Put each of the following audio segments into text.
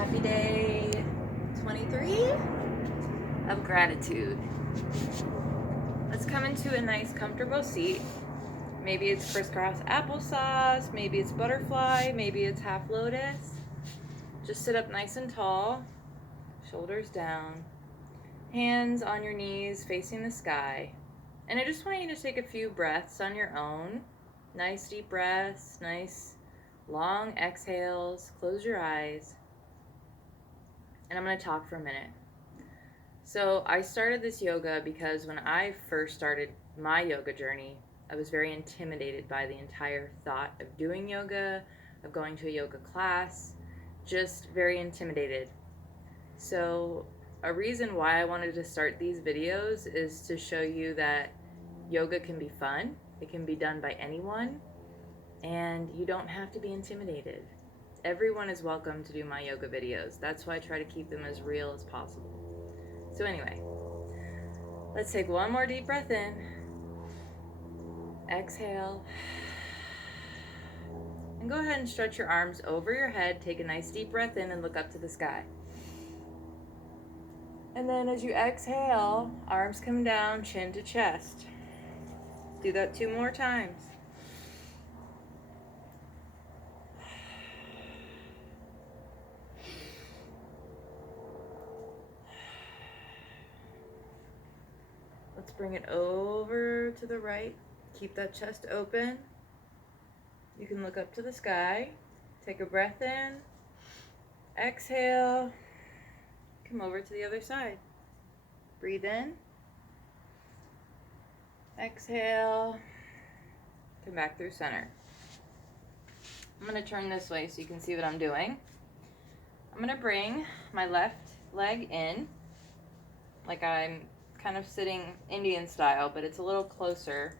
Happy day 23 of gratitude. Let's come into a nice comfortable seat. Maybe it's crisscross applesauce, maybe it's butterfly, maybe it's half lotus. Just sit up nice and tall, shoulders down, hands on your knees facing the sky. And I just want you to take a few breaths on your own. Nice deep breaths, nice long exhales. Close your eyes. And I'm going to talk for a minute. So I started this yoga because when I first started my yoga journey, I was very intimidated by the entire thought of doing yoga, of going to a yoga class, just very intimidated. So a reason why I wanted to start these videos is to show you that yoga can be fun, it can be done by anyone, and you don't have to be intimidated. Everyone is welcome to do my yoga videos. That's why I try to keep them as real as possible. So anyway, let's take one more deep breath in. Exhale. And go ahead and stretch your arms over your head. Take a nice deep breath in and look up to the sky. And then as you exhale, arms come down, chin to chest. Do that 2 more times. Let's bring it over to the right. Keep that chest open. You can look up to the sky. Take a breath in. Exhale. Come over to the other side. Breathe in. Exhale. Come back through center. I'm going to turn this way so you can see what I'm doing. I'm going to bring my left leg in, like I'm kind of sitting Indian style, but it's a little closer.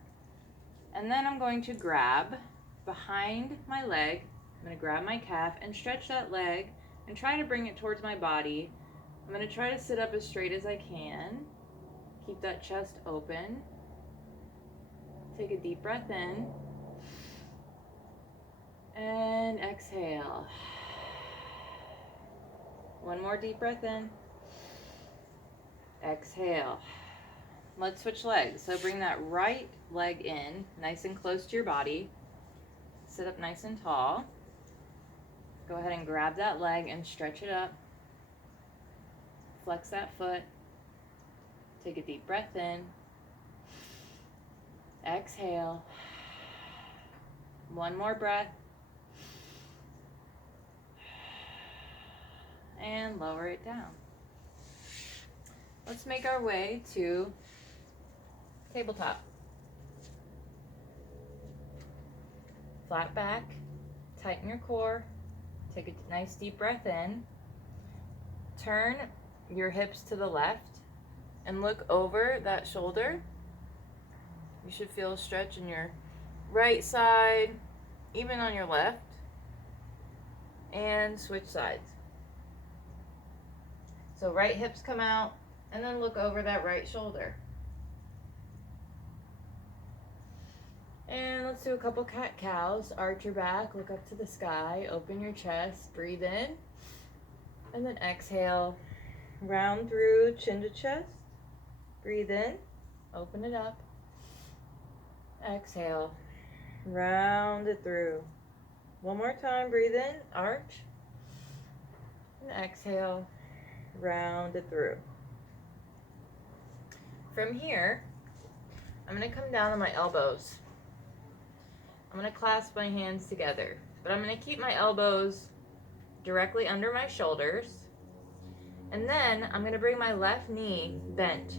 And then I'm going to grab behind my leg. I'm going to grab my calf and stretch that leg and try to bring it towards my body. I'm going to try to sit up as straight as I can. Keep that chest open. Take a deep breath in. And exhale. One more deep breath in. Exhale. Let's switch legs. So bring that right leg in, nice and close to your body. Sit up nice and tall. Go ahead and grab that leg and stretch it up. Flex that foot. Take a deep breath in. Exhale. One more breath. And lower it down. Let's make our way to tabletop. Flat back, tighten your core, take a nice deep breath in, turn your hips to the left, and look over that shoulder. You should feel a stretch in your right side, even on your left, and switch sides. So right hips come out, and then look over that right shoulder. And let's do a couple cat-cows. Arch your back, look up to the sky, open your chest, breathe in, and then exhale. Round through, chin to chest. Breathe in, open it up. Exhale, round it through. One more time, breathe in, arch. And exhale, round it through. From here, I'm going to come down on my elbows. I'm going to clasp my hands together, but I'm going to keep my elbows directly under my shoulders. And then I'm going to bring my left knee bent,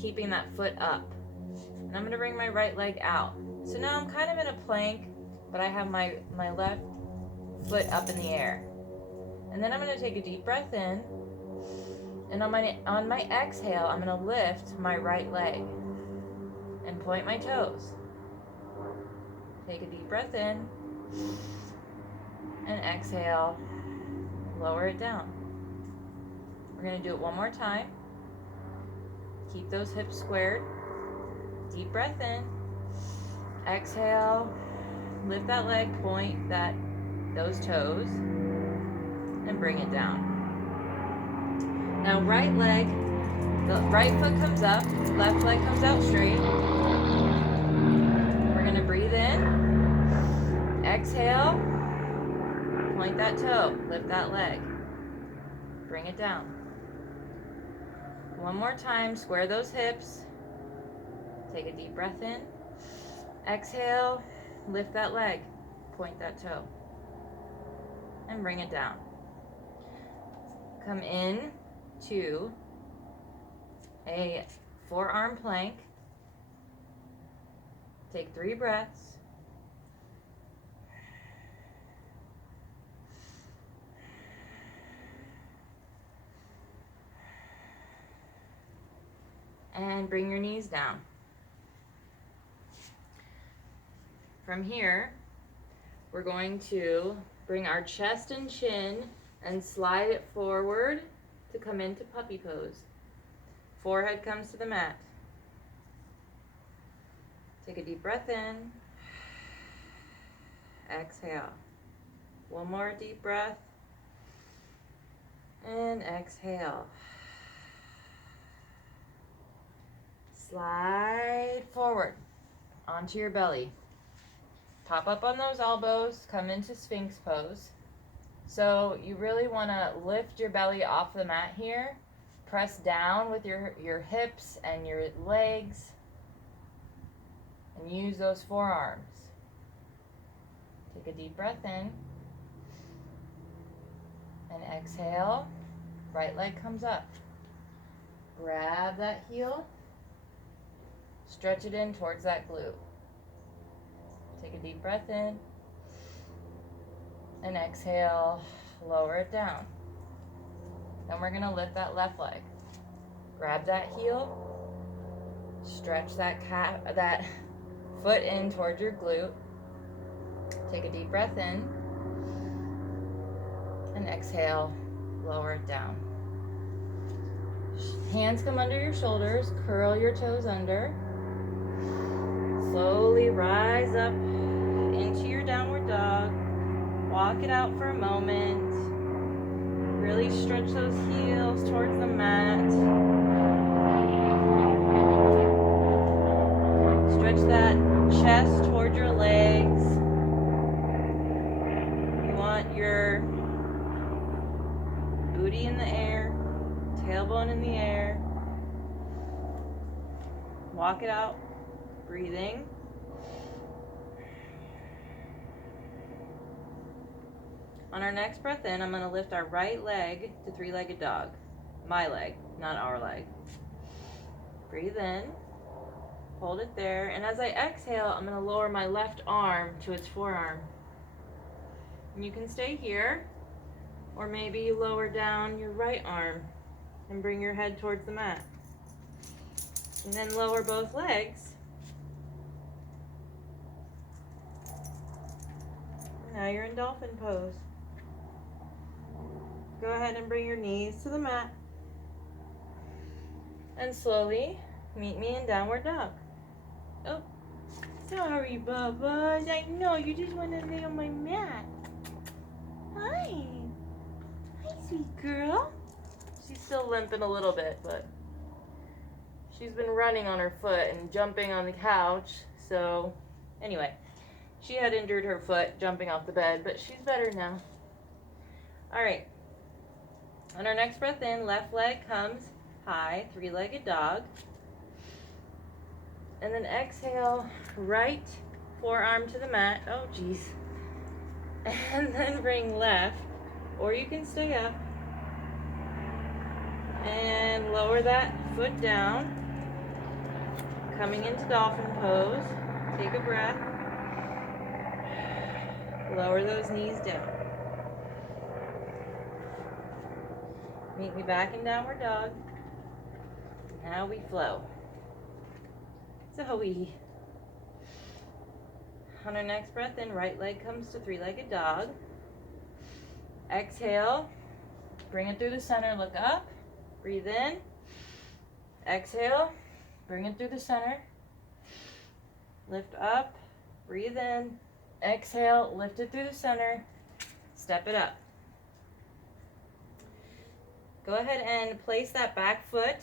keeping that foot up. And I'm going to bring my right leg out. So now I'm kind of in a plank, but I have my left foot up in the air. And then I'm going to take a deep breath in. And on my exhale, I'm going to lift my right leg and point my toes. Take a deep breath in and exhale, lower it down. We're going to do it one more time. Keep those hips squared. Deep breath in. Exhale, lift that leg, point those toes. and bring it down. Now right leg, the right foot comes up, left leg comes out straight. We're going to breathe in, exhale, point that toe, lift that leg, bring it down. One more time, square those hips, take a deep breath in, exhale, lift that leg, point that toe, and bring it down. Come in to a forearm plank. Take 3 breaths. And bring your knees down. From here, we're going to bring our chest and chin and slide it forward to come into puppy pose. Forehead comes to the mat. Take a deep breath in. Exhale. One more deep breath. And exhale. Slide forward onto your belly. Pop up on those elbows, come into Sphinx Pose. So you really want to lift your belly off the mat here. Press down with your hips and your legs. And use those forearms. Take a deep breath in. And exhale. Right leg comes up. Grab that heel. Stretch it in towards that glute. Take a deep breath in. And exhale, lower it down. Then we're going to lift that left leg. Grab that heel. Stretch that foot in towards your glute. Take a deep breath in. And exhale, lower it down. Hands come under your shoulders. Curl your toes under. Slowly rise up into your downward dog. Walk it out for a moment. Really stretch those heels towards the mat. Stretch that chest toward your legs. You want your booty in the air, tailbone in the air. Walk it out, breathing. On our next breath in, I'm going to lift our right leg to 3-legged dog. My leg, not our leg. Breathe in. Hold it there. And as I exhale, I'm going to lower my left arm to its forearm. And you can stay here, or maybe you lower down your right arm and bring your head towards the mat. And then lower both legs. Now you're in dolphin pose. Go ahead and bring your knees to the mat. And slowly meet me in downward dog. Oh, sorry, Bubba. I know you just want to lay on my mat. Hi. Hi, sweet girl. She's still limping a little bit, but she's been running on her foot and jumping on the couch. So, anyway, she had injured her foot jumping off the bed, but she's better now. All right. On our next breath in, left leg comes high, 3-legged dog. And then exhale, right forearm to the mat. Oh, geez. And then bring left, or you can stay up. And lower that foot down. Coming into dolphin pose. Take a breath. Lower those knees down. Meet me back in downward dog. Now we flow. Zoe. On our next breath in, right leg comes to 3-legged dog. Exhale. Bring it through the center. Look up. Breathe in. Exhale. Bring it through the center. Lift up. Breathe in. Exhale. Lift it through the center. Step it up. Go ahead and place that back foot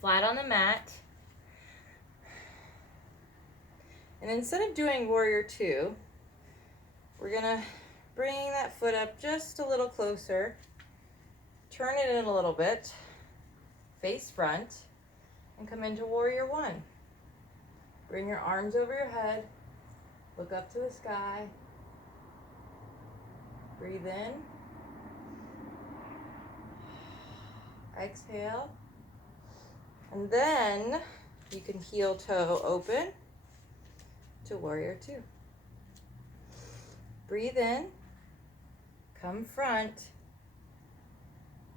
flat on the mat. And instead of doing warrior two, we're gonna bring that foot up just a little closer, turn it in a little bit, face front, and come into warrior one. Bring your arms over your head, look up to the sky, breathe in, exhale, and then you can heel toe open to warrior two. Breathe in, come front,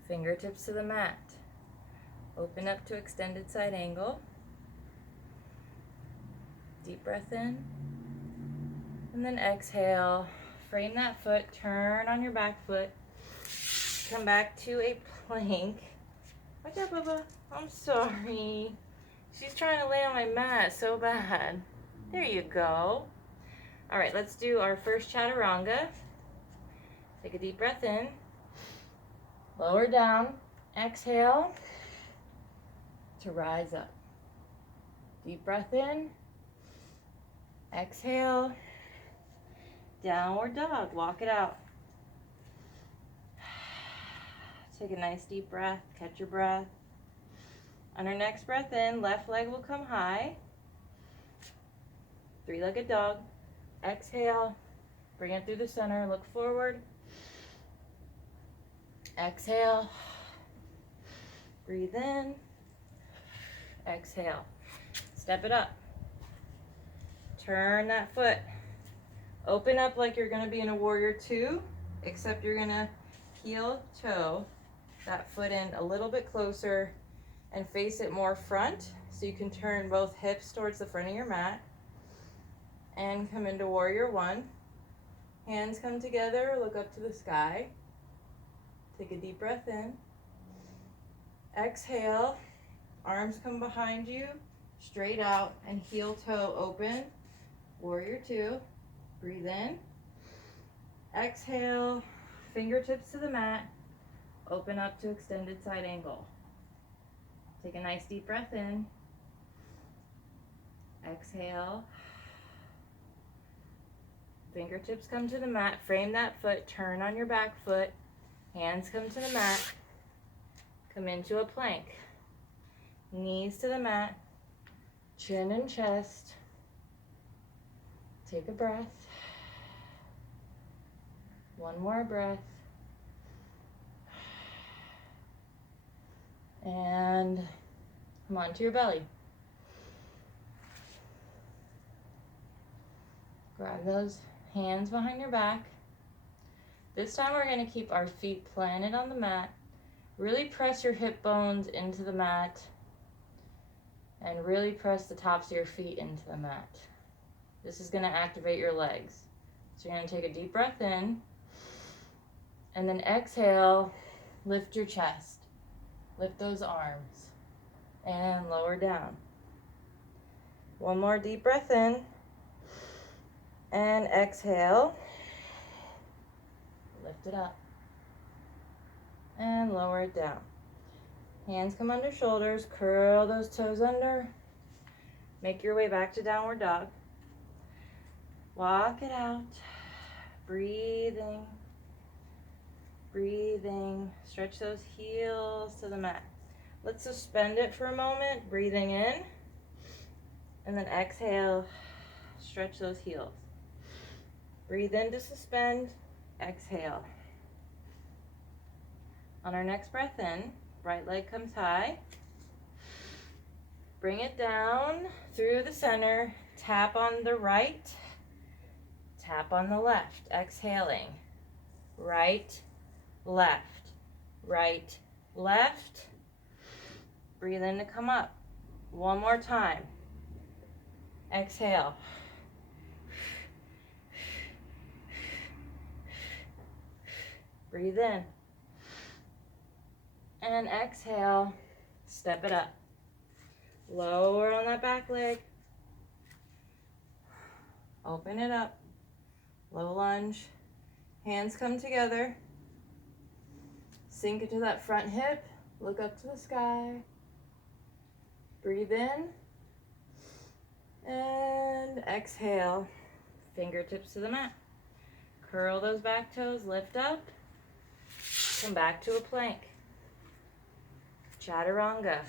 fingertips to the mat. Open up to extended side angle. Deep breath in, and then exhale. Frame that foot, turn on your back foot, come back to a plank. Watch out, Bubba. I'm sorry. She's trying to lay on my mat so bad. There you go. All right, let's do our first Chaturanga. Take a deep breath in, lower down, exhale to rise up. Deep breath in, exhale, downward dog, walk it out. Take a nice deep breath, catch your breath. On our next breath in, left leg will come high. Three-legged dog. Exhale, bring it through the center, look forward. Exhale, breathe in, exhale. Step it up. Turn that foot. Open up like you're gonna be in a warrior two, except you're gonna heel toe that foot in a little bit closer and face it more front so you can turn both hips towards the front of your mat and come into warrior one. Hands come together, look up to the sky. Take a deep breath in. Exhale, arms come behind you, straight out, and heel toe open. Warrior two. Breathe in. Exhale, fingertips to the mat. Open up to extended side angle. Take a nice deep breath in. Exhale. Fingertips come to the mat. Frame that foot. Turn on your back foot. Hands come to the mat. Come into a plank. Knees to the mat. Chin and chest. Take a breath. One more breath. And come onto your belly. Grab those hands behind your back. This time we're going to keep our feet planted on the mat. Really press your hip bones into the mat and really press the tops of your feet into the mat. This is going to activate your legs. So you're going to take a deep breath in and then exhale, lift your chest. Lift those arms and lower down. One more deep breath in and exhale. Lift it up and lower it down. Hands come under shoulders, curl those toes under. Make your way back to downward dog. Walk it out. Breathing. Breathing. Stretch those heels to the mat. Let's suspend it for a moment. Breathing in. And then exhale. Stretch those heels. Breathe in to suspend. Exhale. On our next breath in, right leg comes high. Bring it down through the center. Tap on the right. Tap on the left. Exhaling. Right, left, right, left. Breathe in to come up. One more time. Exhale. Breathe in. And exhale. Step it up. Lower on that back leg. Open it up. Low lunge. Hands come together. Sink into that front hip. Look up to the sky. Breathe in. And exhale. Fingertips to the mat. Curl those back toes. Lift up. Come back to a plank. Chaturanga.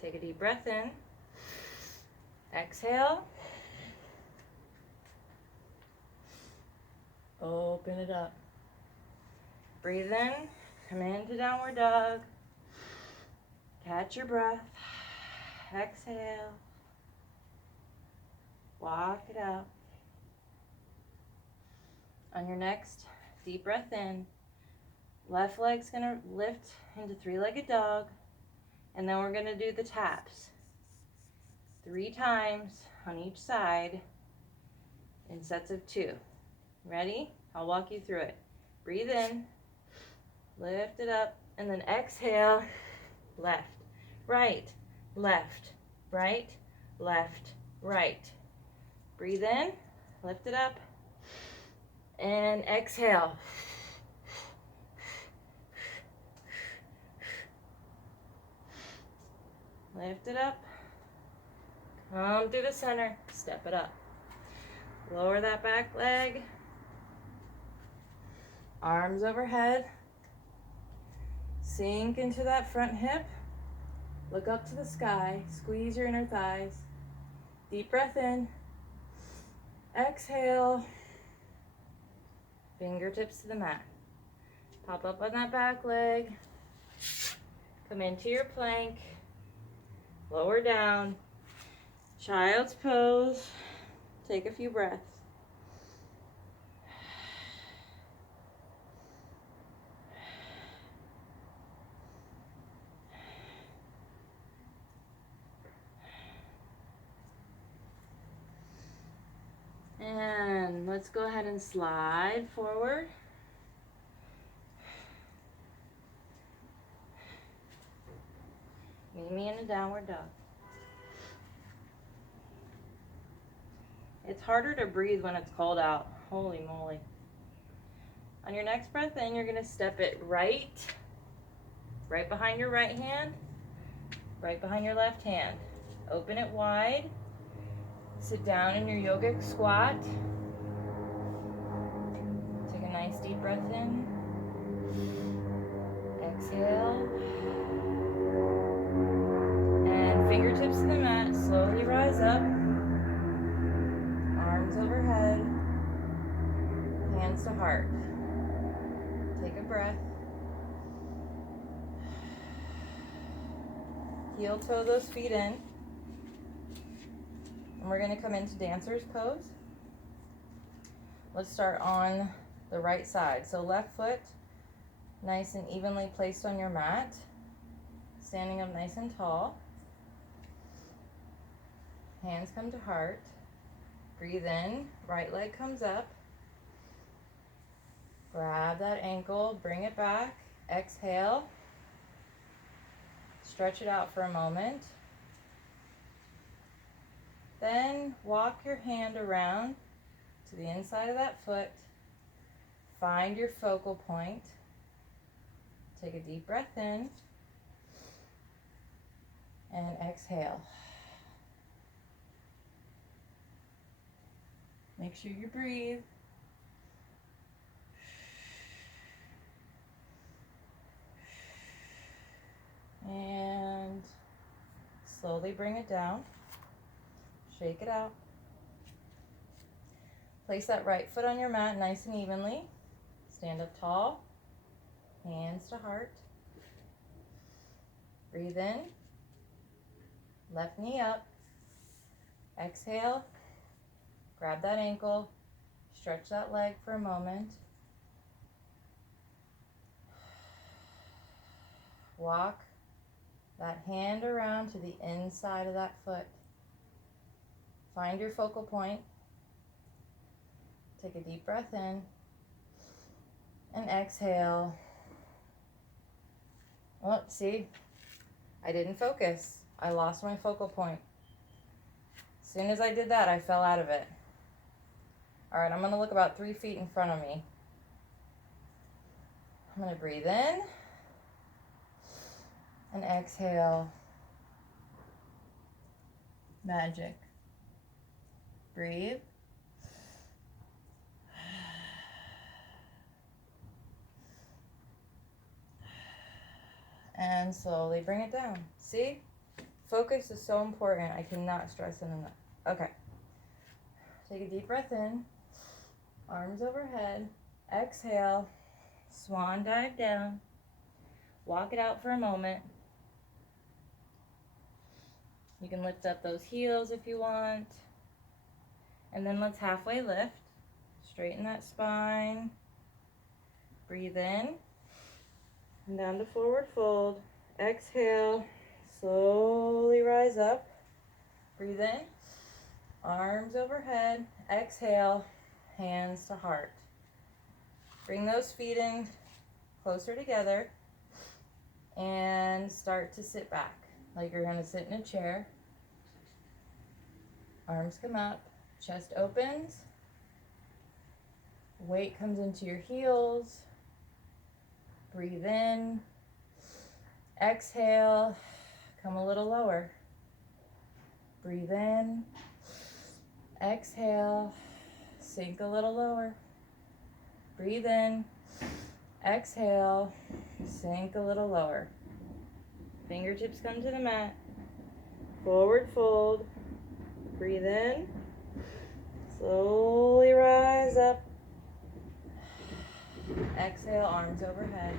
Take a deep breath in. Exhale. Open it up. Breathe in. Come into downward dog. Catch your breath. Exhale. Walk it out. On your next deep breath in, left leg's gonna lift into three-legged dog, and then we're gonna do the taps 3 times on each side in sets of 2. Ready? I'll walk you through it. Breathe in, lift it up, and then exhale. Left, right, left, right, left, right. Breathe in, lift it up, and exhale. Lift it up. Come through the center. Step it up. Lower that back leg. Arms overhead. Sink into that front hip. Look up to the sky. Squeeze your inner thighs. Deep breath in. Exhale. Fingertips to the mat. Pop up on that back leg. Come into your plank. Lower down. Child's pose. Take a few breaths. And let's go ahead and slide forward. Meet me in a downward dog. It's harder to breathe when it's cold out. Holy moly. On your next breath in, you're gonna step it right behind your right hand, right behind your left hand. Open it wide. Sit down in your yogic squat. Take a nice deep breath in. Exhale. And fingertips to the mat. Slowly rise up. Arms overhead. Hands to heart. Take a breath. Heel toe those feet in. And we're going to come into dancer's pose. Let's start on the right side. So left foot nice and evenly placed on your mat. Standing up nice and tall. Hands come to heart. Breathe in. Right leg comes up. Grab that ankle. Bring it back. Exhale. Stretch it out for a moment. Then walk your hand around to the inside of that foot. Find your focal point. Take a deep breath in. And exhale. Make sure you breathe. And slowly bring it down. Shake it out. Place that right foot on your mat nice and evenly. Stand up tall. Hands to heart. Breathe in. Left knee up. Exhale. Grab that ankle. Stretch that leg for a moment. Walk that hand around to the inside of that foot. Find your focal point. Take a deep breath in. And exhale. Oh, see? I didn't focus. I lost my focal point. As soon as I did that, I fell out of it. All right, I'm going to look about 3 feet in front of me. I'm going to breathe in. And exhale. Magic. Breathe. And slowly bring it down. See? Focus is so important. I cannot stress it enough. Okay. Take a deep breath in. Arms overhead. Exhale. Swan dive down. Walk it out for a moment. You can lift up those heels if you want. And then let's halfway lift. Straighten that spine. Breathe in. And down to forward fold. Exhale. Slowly rise up. Breathe in. Arms overhead. Exhale. Hands to heart. Bring those feet in closer together. And start to sit back like you're going to sit in a chair. Arms come up. Chest opens. Weight comes into your heels. Breathe in. Exhale. Come a little lower. Breathe in. Exhale. Sink a little lower. Breathe in. Exhale. Sink a little lower. Fingertips come to the mat. Forward fold. Breathe in. Slowly rise up. Exhale, arms overhead.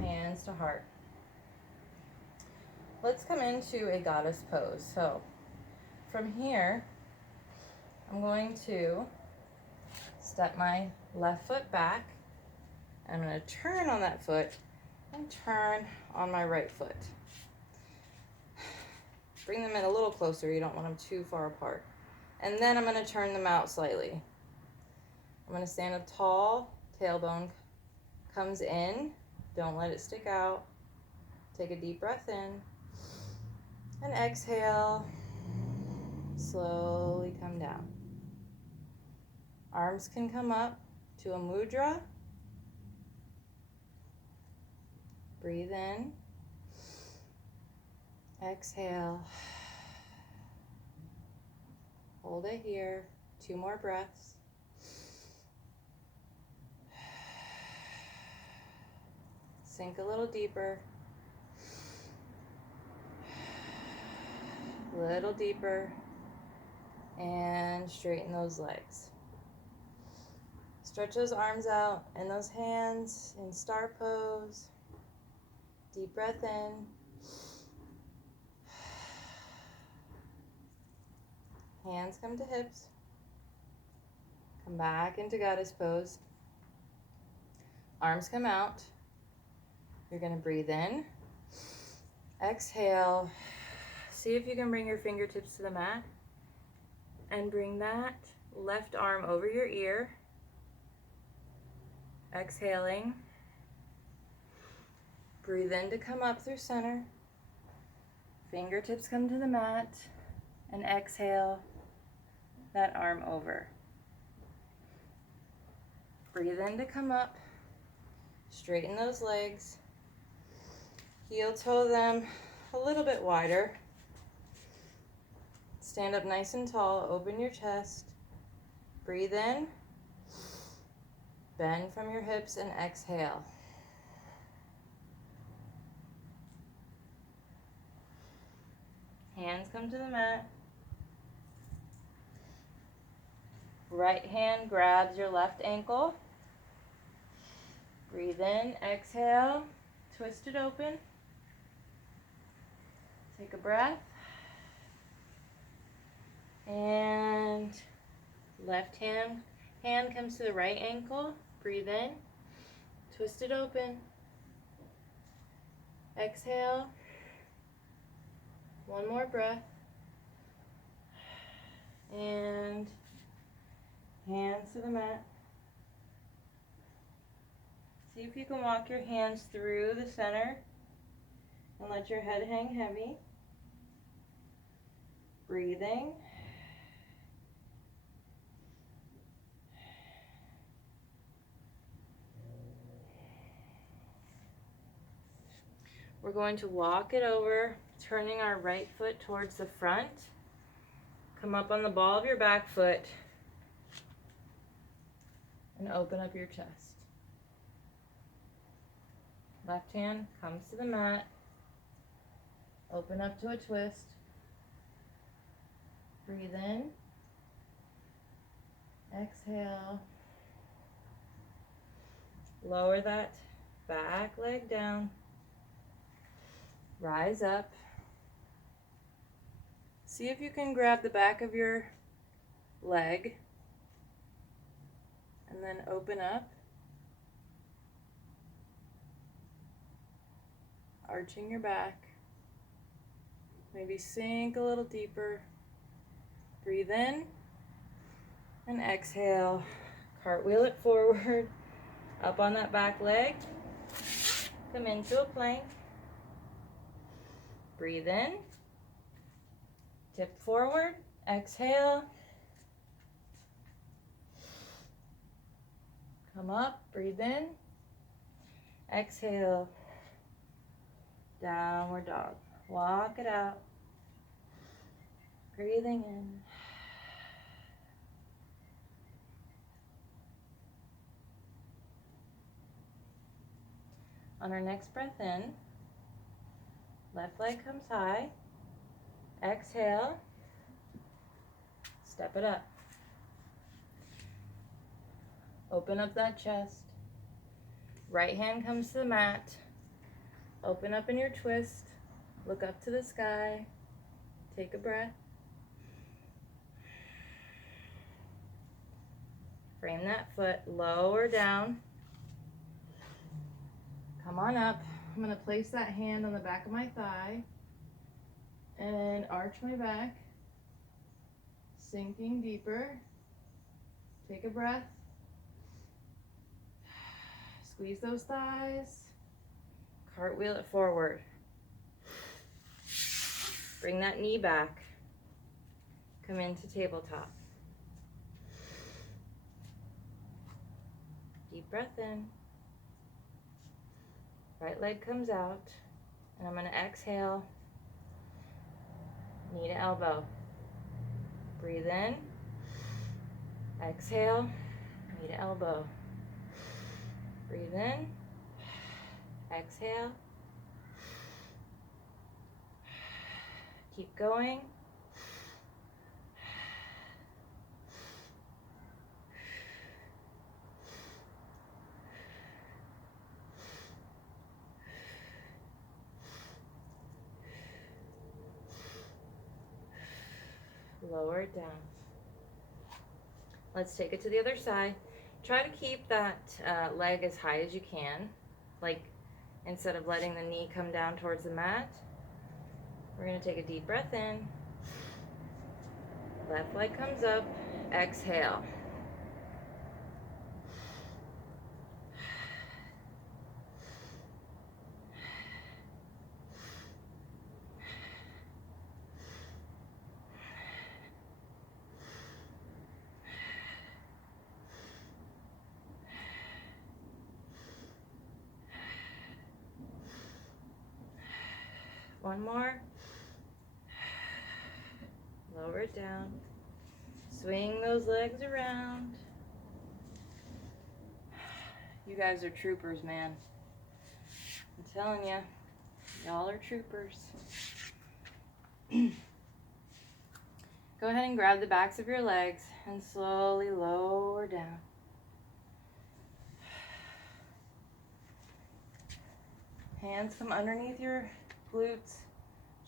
Hands to heart. Let's come into a goddess pose. So from here, I'm going to step my left foot back. I'm going to turn on that foot and turn on my right foot. Bring them in a little closer. You don't want them too far apart. And then I'm going to turn them out slightly. I'm going to stand up tall. Tailbone comes in. Don't let it stick out. Take a deep breath in. And exhale. Slowly come down. Arms can come up to a mudra. Breathe in. Exhale. Hold it here. 2 more breaths. Sink a little deeper. A little deeper. And straighten those legs. Stretch those arms out and those hands in star pose. Deep breath in. Hands come to hips. Come back into goddess pose. Arms come out. You're going to breathe in. Exhale. See if you can bring your fingertips to the mat. And bring that left arm over your ear. Exhaling. Breathe in to come up through center. Fingertips come to the mat. And exhale that arm over. Breathe in to come up. Straighten those legs. Heel toe them a little bit wider. Stand up nice and tall. Open your chest. Breathe in. Bend from your hips and exhale. Hands come to the mat. Right hand grabs your left ankle. Breathe in, exhale, twist it open. Take a breath. And left hand comes to the right ankle. Breathe in, twist it open. Exhale. 1 more breath. And hands to the mat. See if you can walk your hands through the center and let your head hang heavy. Breathing. We're going to walk it over, turning our right foot towards the front. Come up on the ball of your back foot and open up your chest. Left hand comes to the mat. Open up to a twist. Breathe in. Exhale. Lower that back leg down. Rise up. See if you can grab the back of your leg and then open up. Arching your back. Maybe sink a little deeper. Breathe in and exhale. Cartwheel it forward. Up on that back leg. Come into a plank. Breathe in. Tip forward. Exhale. Come up. Breathe in. Exhale. Downward dog. Walk it out. Breathing in. On our next breath in, left leg comes high. Exhale. Step it up. Open up that chest. Right hand comes to the mat. Open up in your twist. Look up to the sky. Take a breath. Frame that foot, lower down. Come on up. I'm going to place that hand on the back of my thigh and arch my back. Sinking deeper. Take a breath. Squeeze those thighs. Cartwheel it forward. Bring that knee back. Come into tabletop. Deep breath in. Right leg comes out, and I'm going to exhale, knee to elbow. Breathe in, exhale, knee to elbow. Breathe in, exhale. Keep going. Lower it down. Let's take it to the other side. Try to keep that leg as high as you can. Like, instead of letting the knee come down towards the mat, we're going to take a deep breath in. Left leg comes up. Exhale. One more. Lower it down. Swing those legs around. You guys are troopers, man. I'm telling you, y'all are troopers. Go ahead and grab the backs of your legs and slowly lower down. Hands come underneath your glutes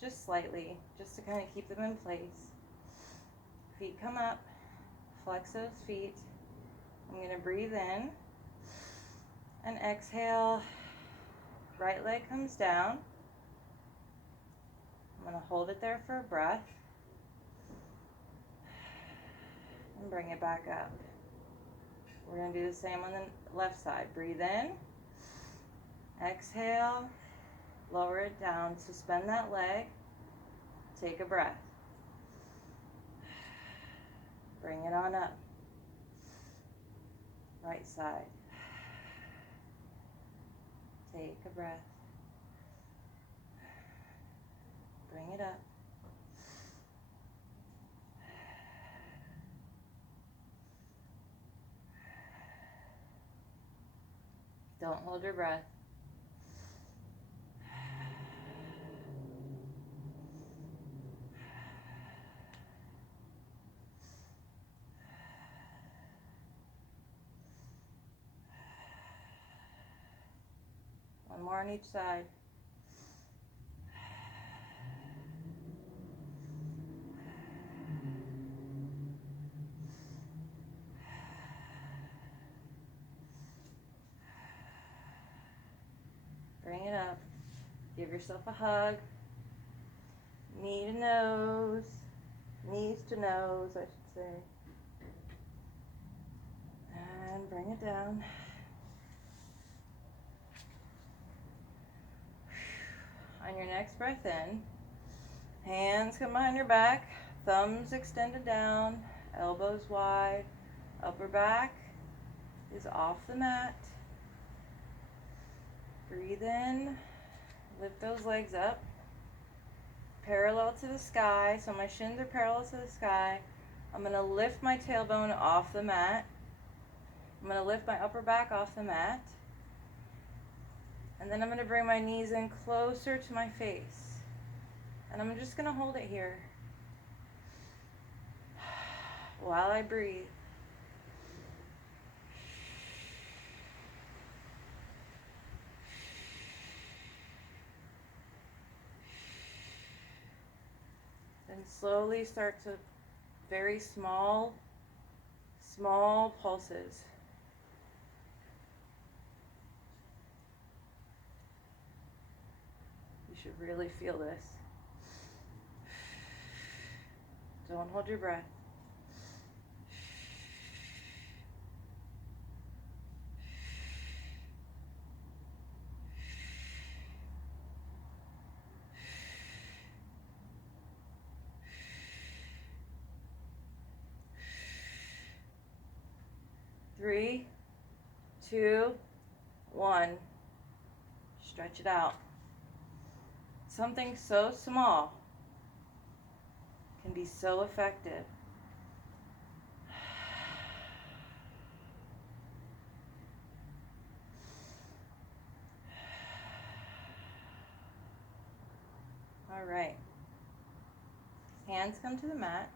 just slightly, just to kind of keep them in place. Feet come up, flex those feet. I'm going to breathe in and exhale. Right leg comes down. I'm going to hold it there for a breath and bring it back up. We're going to do the same on the left side. Breathe in, exhale. Lower it down, suspend that leg, take a breath. Bring it on up. Right side. Take a breath. Bring it up. Don't hold your breath. One more on each side. Bring it up. Give yourself a hug. Knee to nose. Knees to nose, I should say. And bring it down. On your next breath in, hands come behind your back, thumbs extended down, elbows wide, upper back is off the mat. Breathe in, lift those legs up, parallel to the sky, so my shins are parallel to the sky. I'm going to lift my tailbone off the mat. I'm going to lift my upper back off the mat. And then I'm going to bring my knees in closer to my face. And I'm just going to hold it here while I breathe. Then slowly start to very small pulses. You should really feel this. Don't hold your breath. Three, two, one. Stretch it out. Something so small can be so effective. All right. Hands come to the mat.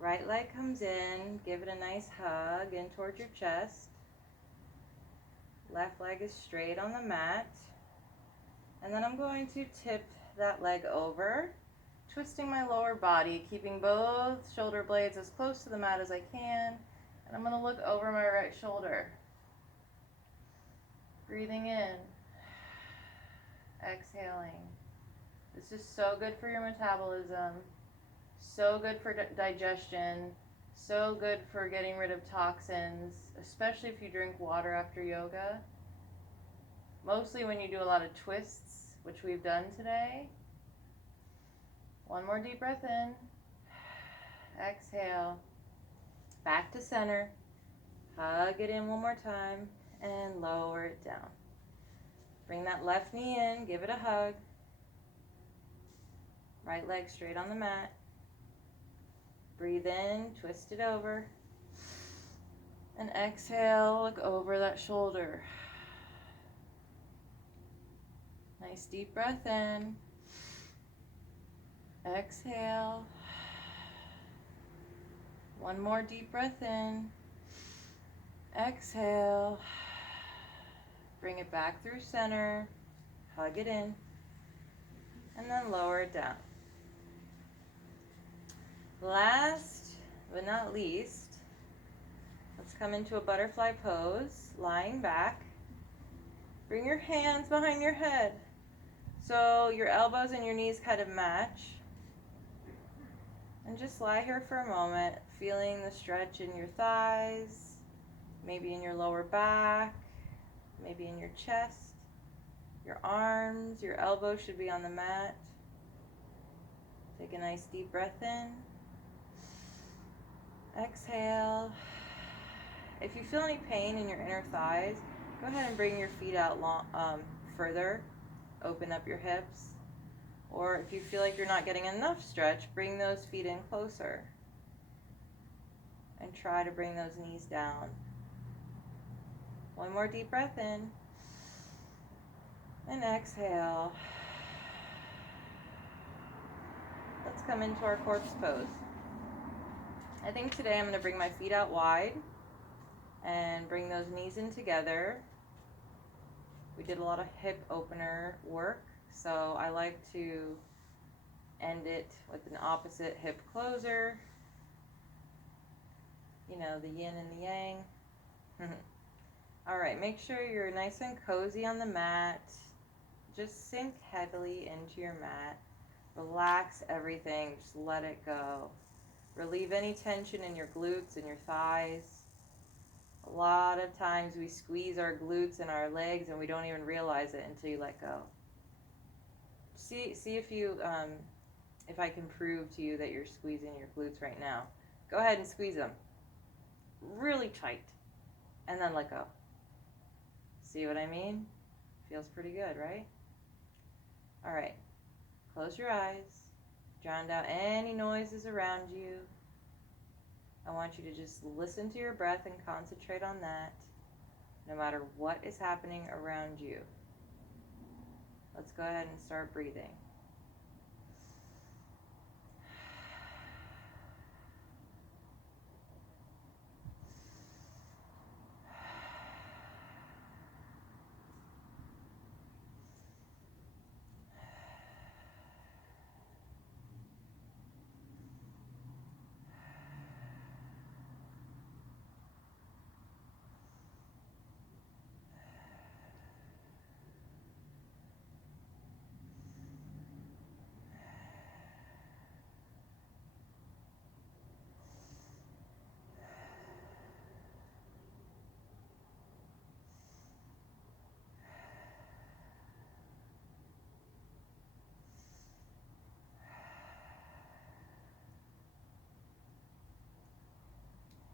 Right leg comes in. Give it a nice hug in towards your chest. Left leg is straight on the mat. And then I'm going to tip that leg over, twisting my lower body, keeping both shoulder blades as close to the mat as I can. And I'm going to look over my right shoulder. Breathing in. Exhaling. This is so good for your metabolism. So good for digestion. So good for getting rid of toxins, especially if you drink water after yoga. Mostly when you do a lot of twists, which we've done today. One more deep breath in. Exhale. Back to center. Hug it in one more time and lower it down. Bring that left knee in, give it a hug. Right leg straight on the mat. Breathe in, twist it over. And exhale, look over that shoulder. Nice deep breath in. Exhale. One more deep breath in. Exhale. Bring it back through center. Hug it in. And then lower it down. Last but not least, let's come into a butterfly pose, lying back. Bring your hands behind your head so your elbows and your knees kind of match. And just lie here for a moment, feeling the stretch in your thighs, maybe in your lower back, maybe in your chest, your arms, your elbows should be on the mat. Take a nice deep breath in. Exhale. If you feel any pain in your inner thighs, go ahead and bring your feet out further. Open up your hips. Or if you feel like you're not getting enough stretch, bring those feet in closer. And try to bring those knees down. One more deep breath in. And exhale. Let's come into our corpse pose. I think today I'm going to bring my feet out wide and bring those knees in together. We did a lot of hip opener work, so I like to end it with an opposite hip closer. You know, the yin and the yang. All right, make sure you're nice and cozy on the mat. Just sink heavily into your mat. Relax everything, just let it go. Relieve any tension in your glutes and your thighs. A lot of times we squeeze our glutes and our legs and we don't even realize it until you let go. See if you, if I can prove to you that you're squeezing your glutes right now. Go ahead and squeeze them really tight and then let go. See what I mean? Feels pretty good, right? All right, close your eyes. Drown out any noises around you. I want you to just listen to your breath and concentrate on that, no matter what is happening around you. Let's go ahead and start breathing.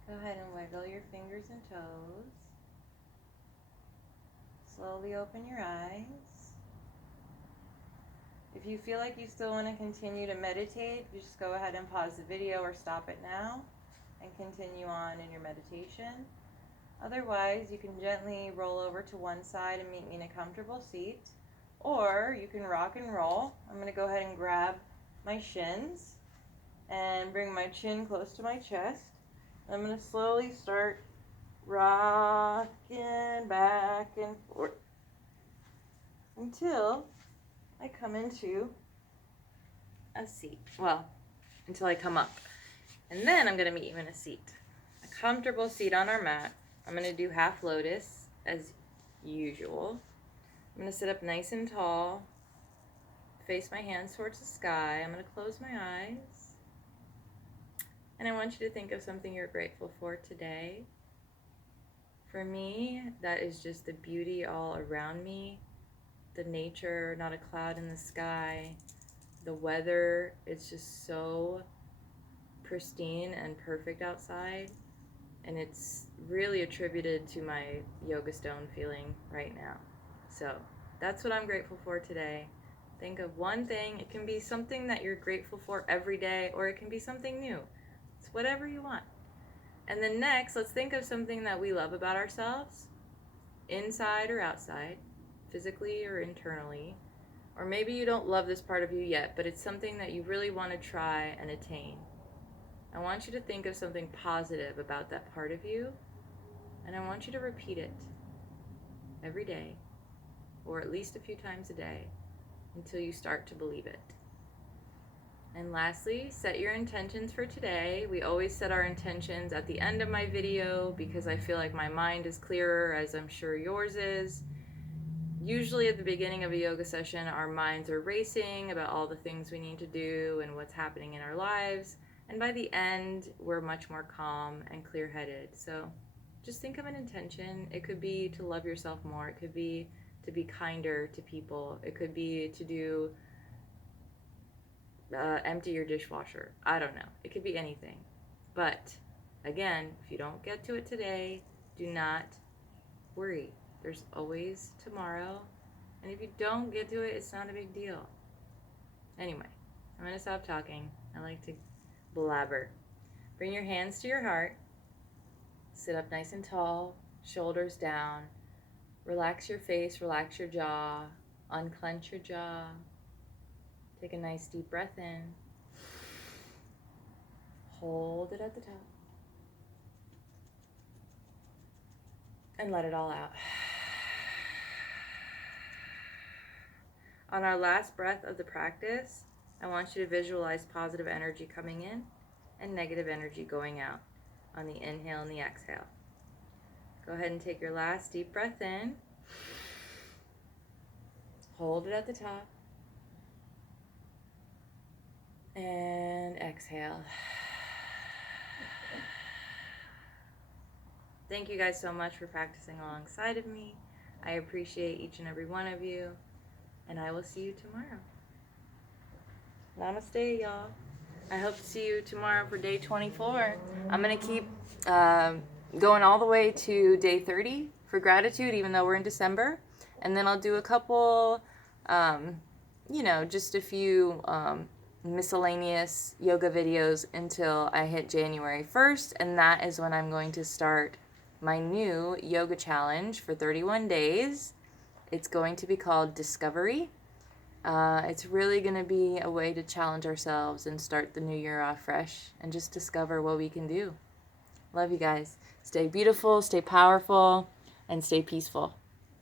Go ahead and wiggle your fingers and toes. Slowly open your eyes. If you feel like you still want to continue to meditate, just go ahead and pause the video or stop it now and continue on in your meditation. Otherwise, you can gently roll over to one side and meet me in a comfortable seat, or you can rock and roll. I'm going to go ahead and grab my shins and bring my chin close to my chest. I'm going to slowly start rocking back and forth until I come into a seat. Well, until I come up. And then I'm going to meet you in a seat. A comfortable seat on our mat. I'm going to do half lotus as usual. I'm going to sit up nice and tall. Face my hands towards the sky. I'm going to close my eyes. And I want you to think of something you're grateful for today. For me, that is just the beauty all around me. The nature, not a cloud in the sky. The weather, it's just so pristine and perfect outside. And it's really attributed to my yoga stone feeling right now. So that's what I'm grateful for today. Think of one thing. It can be something that you're grateful for every day, or it can be something new. It's whatever you want. And then next, let's think of something that we love about ourselves, inside or outside, physically or internally. Or maybe you don't love this part of you yet, but it's something that you really want to try and attain. I want you to think of something positive about that part of you, and I want you to repeat it every day, or at least a few times a day, until you start to believe it. And lastly, set your intentions for today. We always set our intentions at the end of my video because I feel like my mind is clearer, as I'm sure yours is. Usually at the beginning of a yoga session, our minds are racing about all the things we need to do and what's happening in our lives. And by the end, we're much more calm and clear-headed. So just think of an intention. It could be to love yourself more. It could be to be kinder to people. It could be to do empty your dishwasher. I don't know. It could be anything. But again, if you don't get to it today, do not worry. There's always tomorrow. And if you don't get to it, it's not a big deal. Anyway, I'm going to stop talking. I like to blabber. Bring your hands to your heart. Sit up nice and tall, shoulders down. Relax your face, relax your jaw. Unclench your jaw. Take a nice deep breath in. Hold it at the top. And let it all out. On our last breath of the practice, I want you to visualize positive energy coming in and negative energy going out on the inhale and the exhale. Go ahead and take your last deep breath in. Hold it at the top. And exhale. Thank you guys so much for practicing alongside of me. I appreciate each and every one of you. And I will see you tomorrow. Namaste, y'all. I hope to see you tomorrow for day 24. I'm going to keep going all the way to day 30 for gratitude, even though we're in December. And then I'll do a couple, just a few miscellaneous yoga videos until I hit January 1st. And that is when I'm going to start my new yoga challenge for 31 days. It's going to be called Discovery. It's really going to be a way to challenge ourselves and start the new year off fresh and just discover what we can do. Love you guys. Stay beautiful, stay powerful, and stay peaceful.